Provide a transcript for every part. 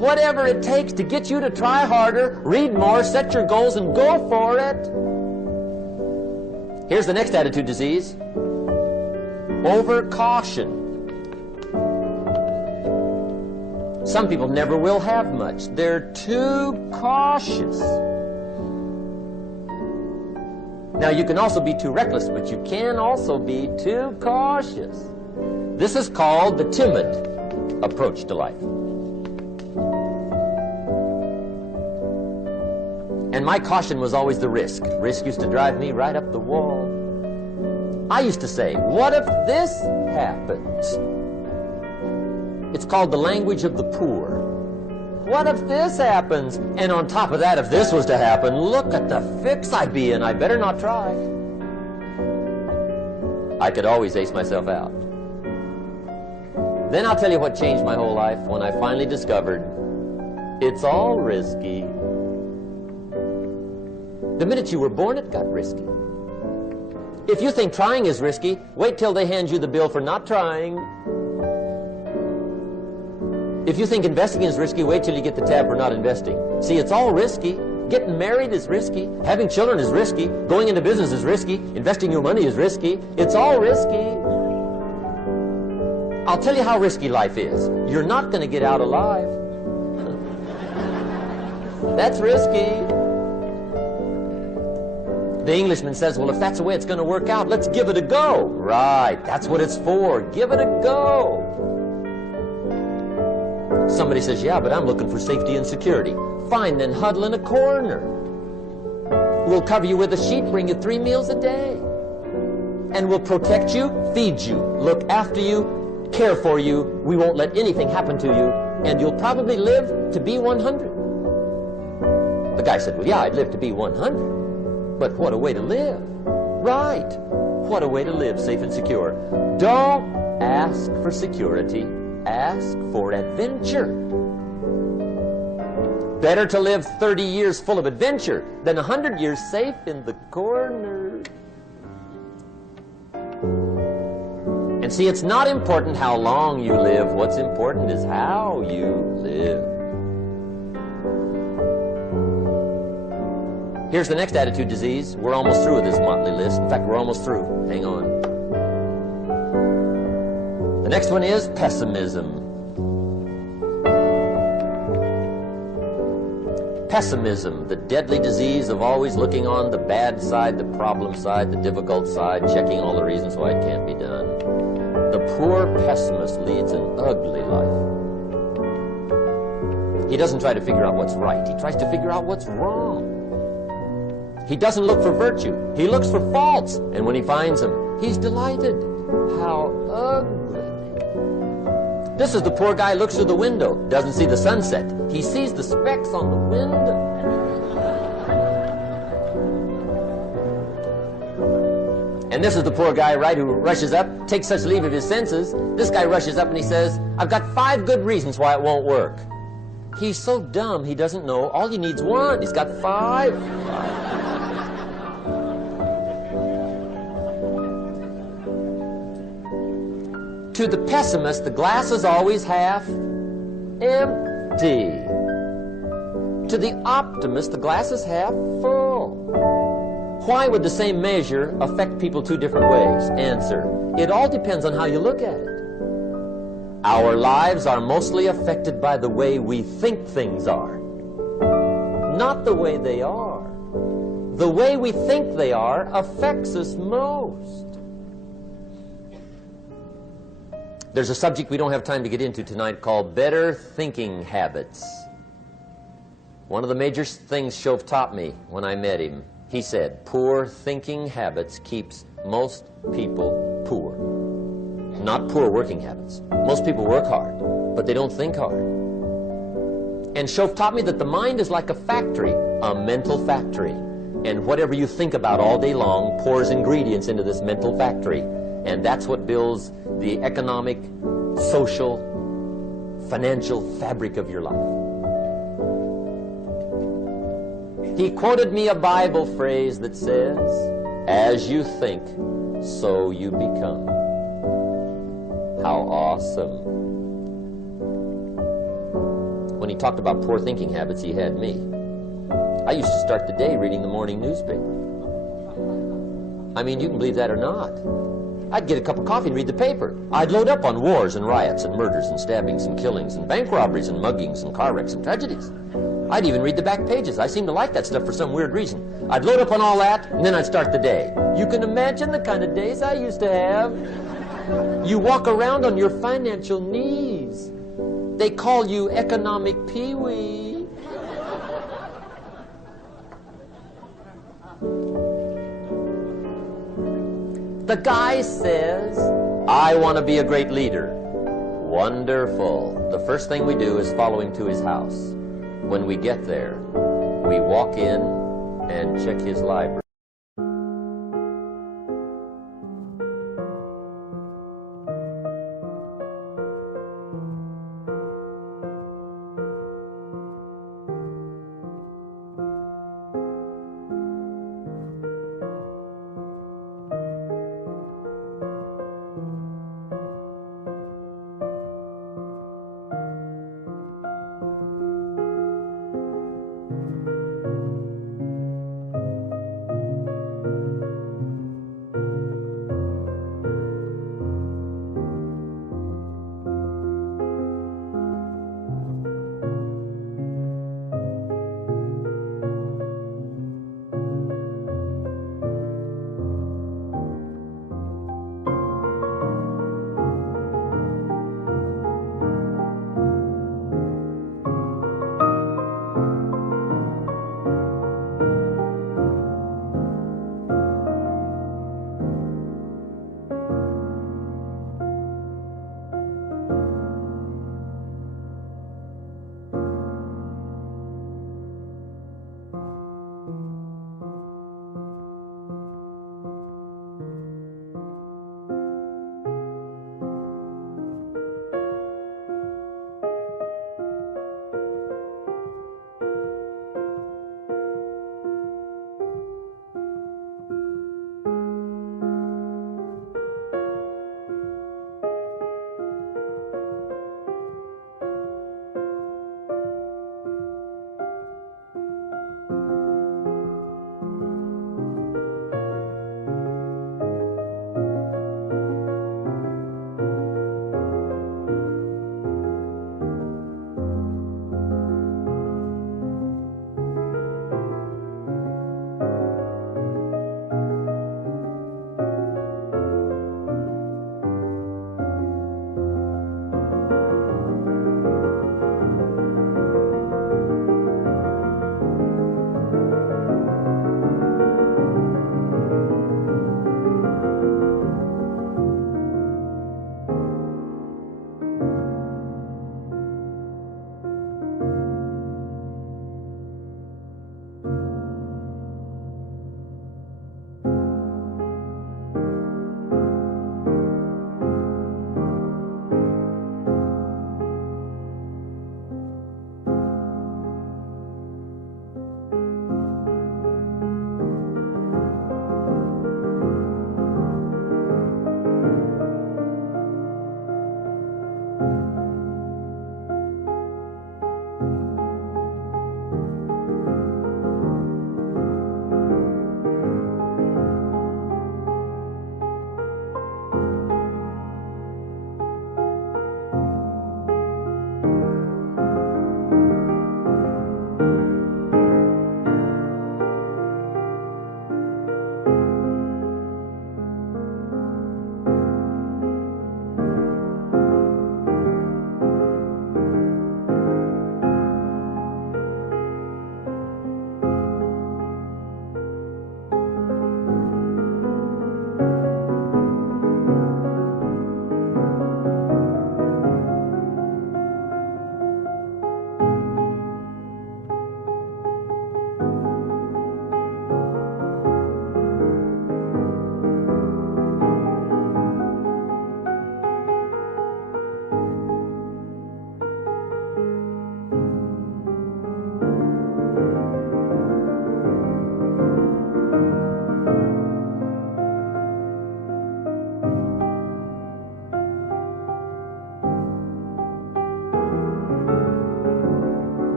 whatever it takes to get you to try harder, read more, set your goals, and go for it. Here's the next attitude disease. Over-caution. Some people never will have much. They're too cautious. Now, you can also be too reckless, but you can also be too cautious. This is called the timid approach to life. And my caution was always the risk. Risk used to drive me right up the wall. I used to say, what if this happens? It's called the language of the poor. What if this happens? And on top of that, if this was to happen, look at the fix I'd be in. I better not try. I could always ace myself out. Then I'll tell you what changed my whole life when I finally discovered it's all risky. The minute you were born, it got risky. If you think trying is risky, wait till they hand you the bill for not trying. If you think investing is risky, wait till you get the tab for not investing. See, it's all risky. Getting married is risky. Having children is risky. Going into business is risky. Investing your money is risky. It's all risky. I'll tell you how risky life is. You're not going to get out alive. That's risky. The Englishman says, well, if that's the way it's going to work out, let's give it a go. Right, that's what it's for. Give it a go. Somebody says, yeah, but I'm looking for safety and security. Fine, then huddle in a corner. We'll cover you with a sheet, bring you 3 meals a day. And we'll protect you, feed you, look after you, care for you. We won't let anything happen to you. And you'll probably live to be 100. The guy said, well, yeah, I'd live to be 100. But what a way to live. Right. What a way to live, safe and secure. Don't ask for security. Ask for adventure. Better to live 30 years full of adventure than 100 years safe in the corner. And see, it's not important how long you live. What's important is how you live. Here's the next attitude disease. We're almost through with this motley list. In fact, we're almost through. Hang on. The next one is pessimism. Pessimism, the deadly disease of always looking on the bad side, the problem side, the difficult side, checking all the reasons why it can't be done. The poor pessimist leads an ugly life. He doesn't try to figure out what's right. He tries to figure out what's wrong. He doesn't look for virtue. He looks for faults. And when he finds them, he's delighted. How ugly. This is the poor guy who looks through the window, doesn't see the sunset. He sees the specks on the window. And this is the poor guy, right, who rushes up, takes such leave of his senses. This guy rushes up and he says, I've got 5 good reasons why it won't work. He's so dumb he doesn't know. All he needs 1. He's got 5. To the pessimist, the glass is always half empty. To the optimist, the glass is half full. Why would the same measure affect people 2 different ways? Answer, it all depends on how you look at it. Our lives are mostly affected by the way we think things are, not the way they are. The way we think they are affects us most. There's a subject we don't have time to get into tonight called better thinking habits. One of the major things Shove taught me when I met him, he said, poor thinking habits keeps most people poor. Not poor working habits. Most people work hard, but they don't think hard. And Shove taught me that the mind is like a factory, a mental factory. And whatever you think about all day long pours ingredients into this mental factory. And that's what builds the economic, social, financial fabric of your life. He quoted me a Bible phrase that says, as you think, so you become. How awesome. When when he talked about poor thinking habits, he had me. I used to start the day reading the morning newspaper. I mean, you can believe that or not. I'd get a cup of coffee and read the paper. I'd load up on wars and riots and murders and stabbings and killings and bank robberies and muggings and car wrecks and tragedies. I'd even read the back pages. I seem to like that stuff for some weird reason. I'd load up on all that, and then I'd start the day. You can imagine the kind of days I used to have. You walk around on your financial knees. They call you economic peewee. The guy says, I want to be a great leader. Wonderful. The first thing we do is follow him to his house. When we get there, we walk in and check his library.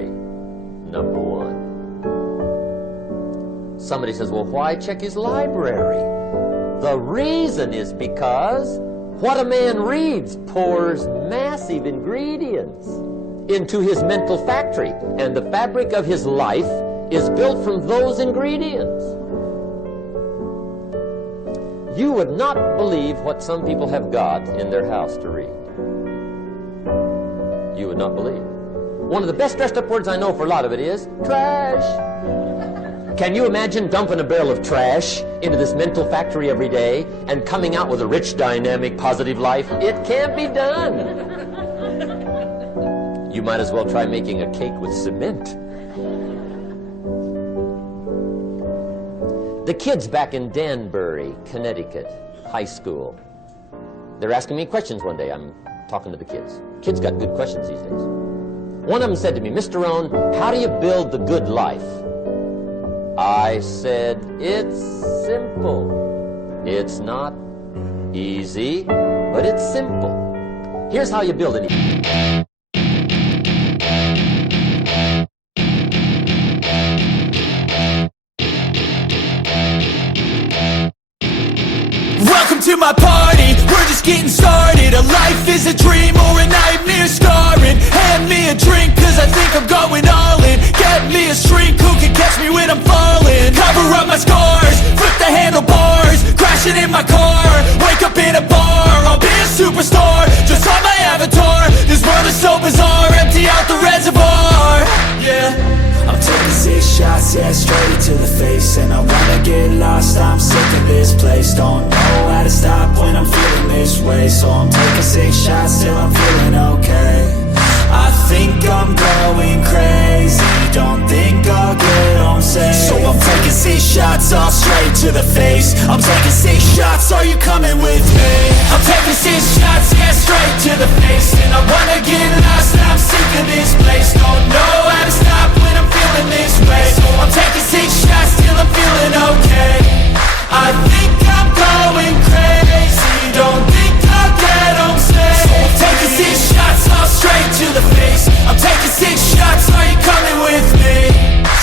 library. Number one. Somebody says, well, why check his library? The reason is because what a man reads pours massive ingredients into his mental factory, and the fabric of his life is built from those ingredients. You would not believe what some people have got in their house to read. You would not believe. One of the best dressed up words I know for a lot of it is trash. Can you imagine dumping a barrel of trash into this mental factory every day and coming out with a rich, dynamic, positive life? It can't be done. You might as well try making a cake with cement. The kids back in Danbury, Connecticut, high school, they're asking me questions one day. I'm talking to the kids. Kids got good questions these days. One of them said to me, Mr. Rohn, how do you build the good life? I said, it's simple. It's not easy, but it's simple. Here's how you build it. Welcome to my party, we're just getting started. A life is a dream or a nightmare scarring. Hand me a drink cause I think I'm going all in. Get me a shrink who can catch me when I'm falling. Cover up my scars, flip the handlebars. Crashing in my car, wake up in a bar. I'll be a superstar, just on my avatar. This world is so bizarre, empty out the reservoir. Yeah, I'm taking 6 shots, yeah, straight to the face. And I wanna get lost, I'm sick of this place. Don't know how to stop when I'm feeling this way. So I'm taking 6 shots till I'm feeling okay. I think I'm going crazy, don't think I'll get home safe. So I'm taking 6 shots, all straight to the face. I'm taking 6 shots, are you coming with me? I'm taking 6 shots, yeah, straight to the face. And I wanna get lost, I'm sick of this place. Don't know how to stop when I'm feeling this way. So I'm taking 6 shots till I'm feeling okay. I think I'm going crazy, don't think I'll get home safe. So I'm taking 6 shots, all straight to the face. I'm taking 6 shots, are you coming with me?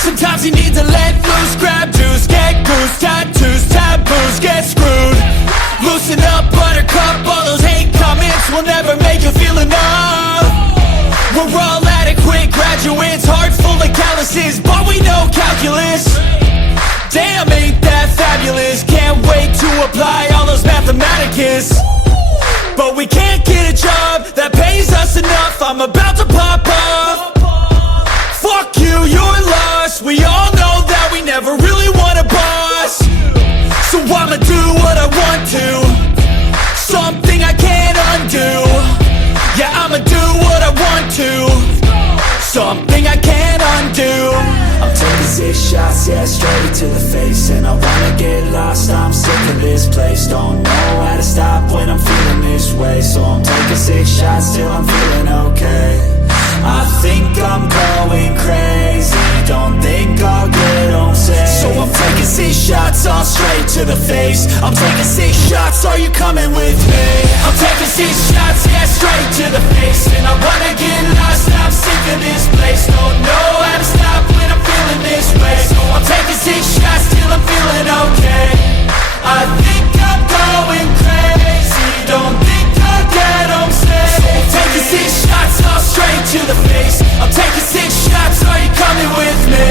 Sometimes you need to let loose, grab juice, get goose, tattoos, taboos, get screwed. Loosen up, buttercup, all those hate comments will never make you feel enough. We're all adequate graduates, heart full of calluses, but we know calculus. Damn, ain't that fabulous? Can't wait to apply all those mathematicus. But we can't get a job that pays us enough. I'm about to pop off. Fuck you, you're lost. We all know that we never really want a boss. So I'ma do what I want to, something I can't undo. Yeah, I'ma do what I want to, something I can't undo. I'm taking 6 shots, yeah, straight to the face. And I wanna get lost, I'm sick of this place. Don't know how to stop when I'm feeling this way. So I'm taking 6 shots till I'm feeling okay. I think I'm going crazy, don't think I'll get home safe. So I'm taking 6 shots, all straight to the face. I'm taking 6 shots, are you coming with me? I'm taking 6 shots, yeah, straight to the face. And I wanna get lost, I'm sick of this place. Don't know how to stop when I'm feeling this way. So I'm taking 6 shots till I'm feeling okay. I think I'm going crazy, don't think I'll get home safe. So I'm taking 6 shots, all straight to the face. I'm taking 6 shots, are you coming with me?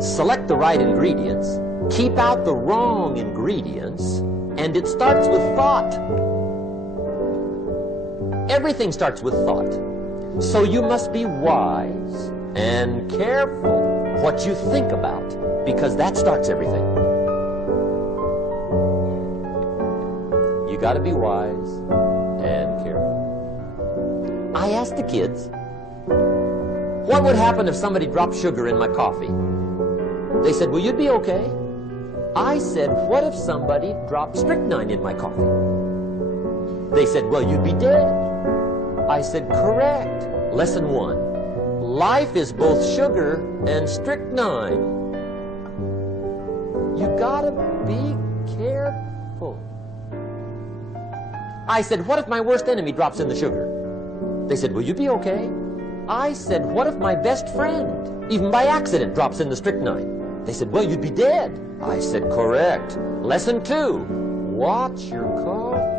Select the right ingredients, keep out the wrong ingredients, and it starts with thought. Everything starts with thought. So you must be wise and careful what you think about, because that starts everything. You got to be wise and careful. I asked the kids, what would happen if somebody dropped sugar in my coffee? They said, well, you'd be okay. I said, what if somebody dropped strychnine in my coffee? They said, well, you'd be dead. I said, correct. Lesson 1. Life is both sugar and strychnine. You gotta be careful. I said, what if my worst enemy drops in the sugar? They said, will you be okay? I said, what if my best friend, even by accident, drops in the strychnine? They said, well, you'd be dead. I said, correct. Lesson 2, watch your coffee.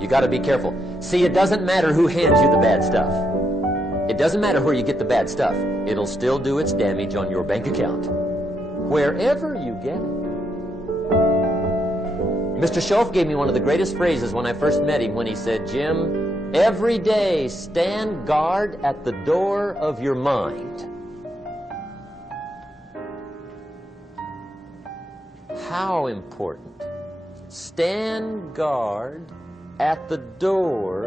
You got to be careful. See, it doesn't matter who hands you the bad stuff. It doesn't matter where you get the bad stuff. It'll still do its damage on your bank account, wherever you get it. Mr. Schoaf gave me one of the greatest phrases when I first met him when he said, Jim, every day stand guard at the door of your mind. How important. Stand guard at the door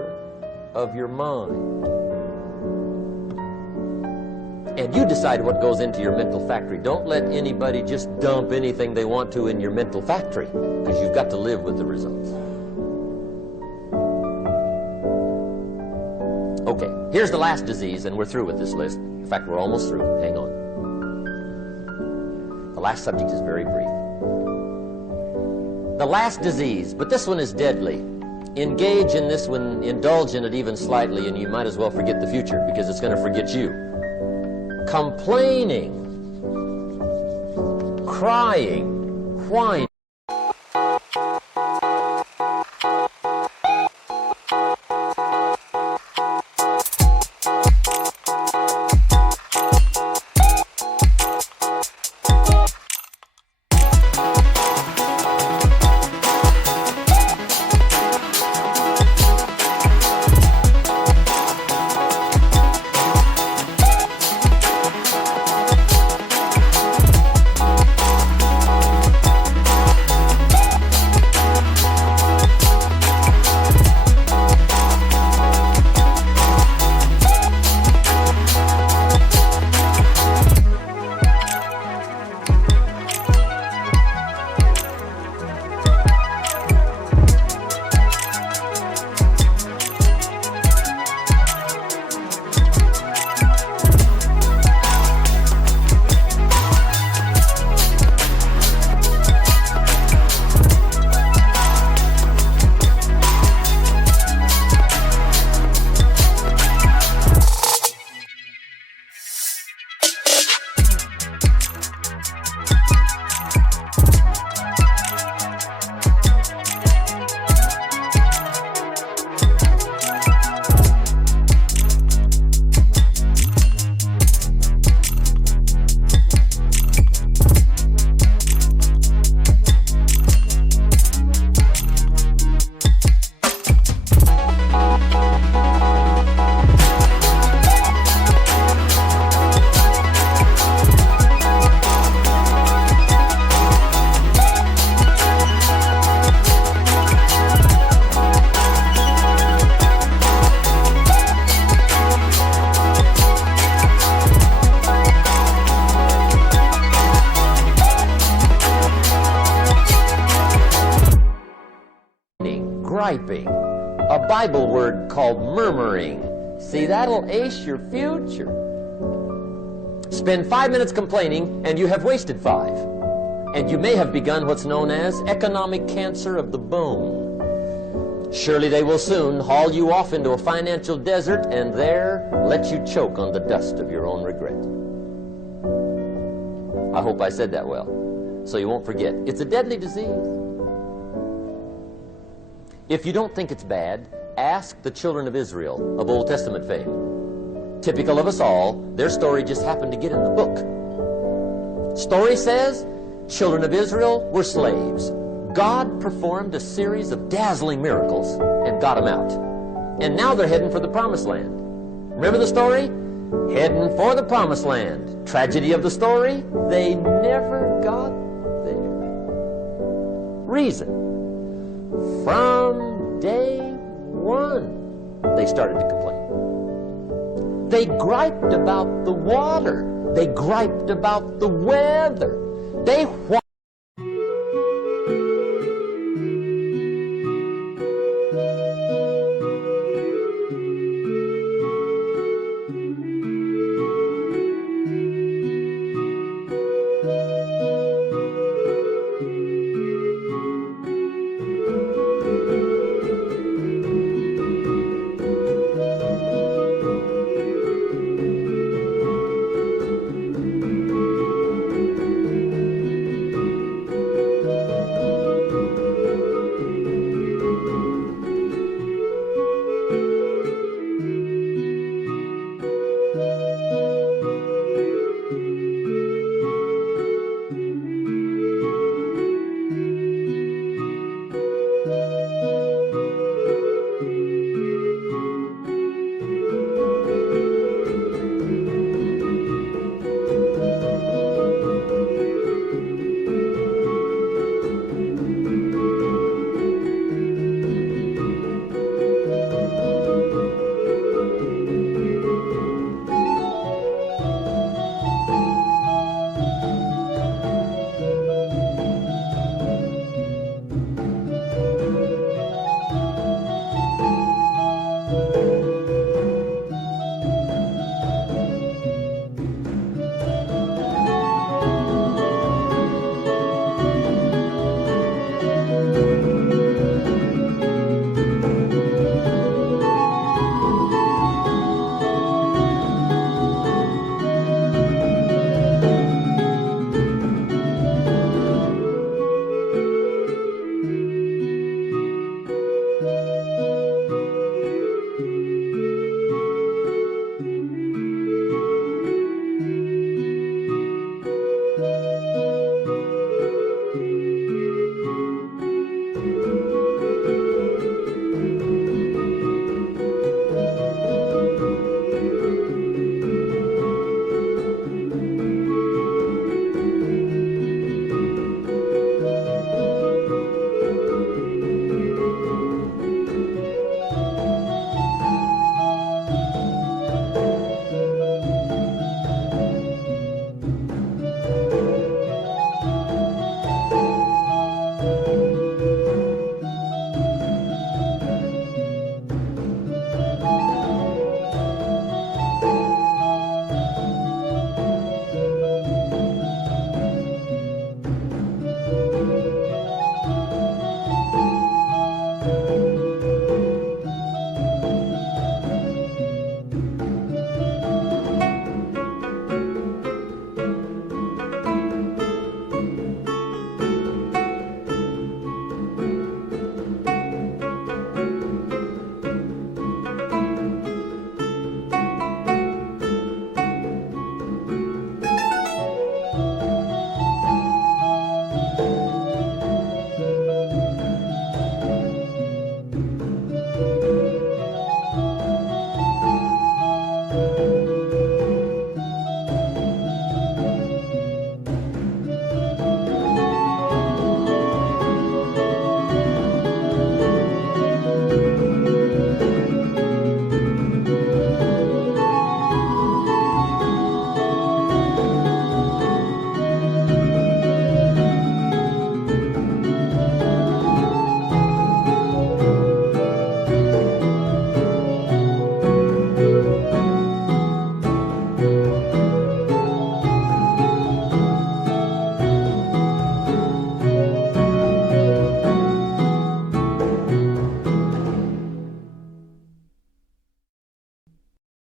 of your mind. And you decide what goes into your mental factory. Don't let anybody just dump anything they want to in your mental factory, because you've got to live with the results. Okay, here's the last disease, and we're through with this list. In fact, we're almost through. Hang on. The last subject is very brief. The last disease, but this one is deadly. Engage in this one, indulge in it even slightly, and you might as well forget the future, because it's going to forget you. Complaining, crying, whining. Griping, a Bible word called murmuring. See, that'll ace your future. Spend 5 minutes complaining, and you have wasted 5. And you may have begun what's known as economic cancer of the bone. Surely they will soon haul you off into a financial desert, and there let you choke on the dust of your own regret. I hope I said that well, so you won't forget. It's a deadly disease. If you don't think it's bad, ask the children of Israel of Old Testament fame. Typical of us all, their story just happened to get in the book. Story says, children of Israel were slaves. God performed a series of dazzling miracles and got them out. And now they're heading for the Promised Land. Remember the story? Heading for the Promised Land. Tragedy of the story, they never got there. Reason. From day one, they started to complain. They griped about the water. They griped about the weather. They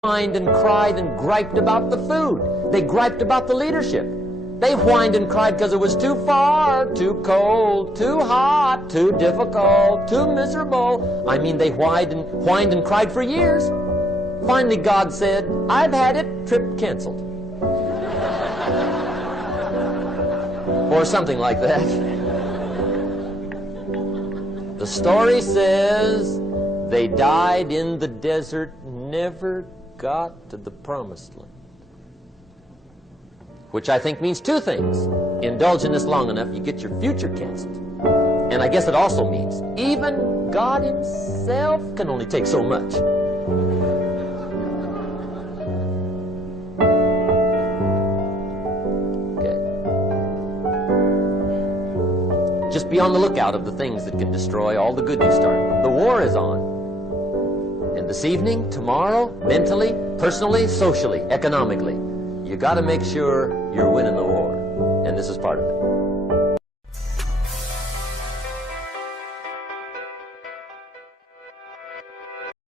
whined and cried and griped about the food. They griped about the leadership. They whined and cried because it was too far, too cold, too hot, too difficult, too miserable. I mean, they whined and cried for years. Finally, God said, "I've had it, trip canceled." Or something like that. The story says they died in the desert, never got to the promised land. Which I think means two things. Indulge in this long enough, you get your future canceled. And I guess it also means even God himself can only take so much. Just be on the lookout of the things that can destroy all the good you start. The war is on. And this evening, tomorrow, mentally, personally, socially, economically, you got to make sure you're winning the war. And this is part of it.